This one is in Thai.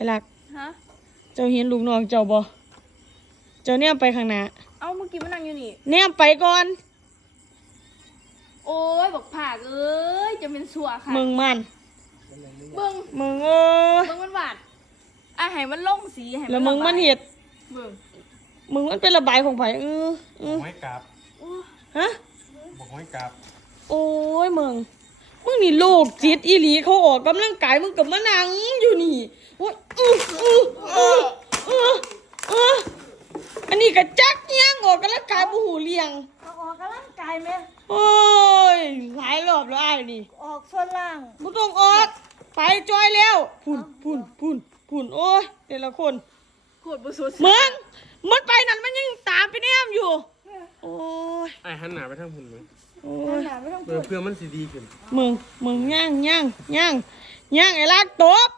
อ้ลักฮะเจ้าเห็นลูกน้องเจ้าบ่เจ้าเนี่ยไปข้างหน้าเอ้าเมื่อกี้มันนั่งอยู่นี่เนี่ยไปก่อนโอ้ยบอกผากเอ้ยจะเป็นสัวค่ะมึงมันเบิ่งมึงมันหวานให้มันลงสีให้แล้วมึงมันเห็ดเบิ่งมึงมันเป็นระบายของไผบอกให้กลับฮะบอกให้กลับโอ้ยมึงนี่โลกจิตอีหลีเขาออกกำลังกายมึงกับมานั่งอยู่นี่โอ้ยอันนี้ก็จักยังออกกำลังกายบ่หูเลี้ยงออกกำลังกายไหมโอ้ยหลายรอบแล้วไอ้นี่ออกส่วนล่างบ่ต้องออกไปจอยแล้วพุ่นโอ้ยแต่ละคนโคตรบ่สุดมันไปนั่นมันยังตามไปแนมอยู่โอ้ยไอ้หันหน้าไปทางหุ่นมั้ยโอ้ยเพื่อมันสิดีขึ้นมึงย่างไอ้ลากตบ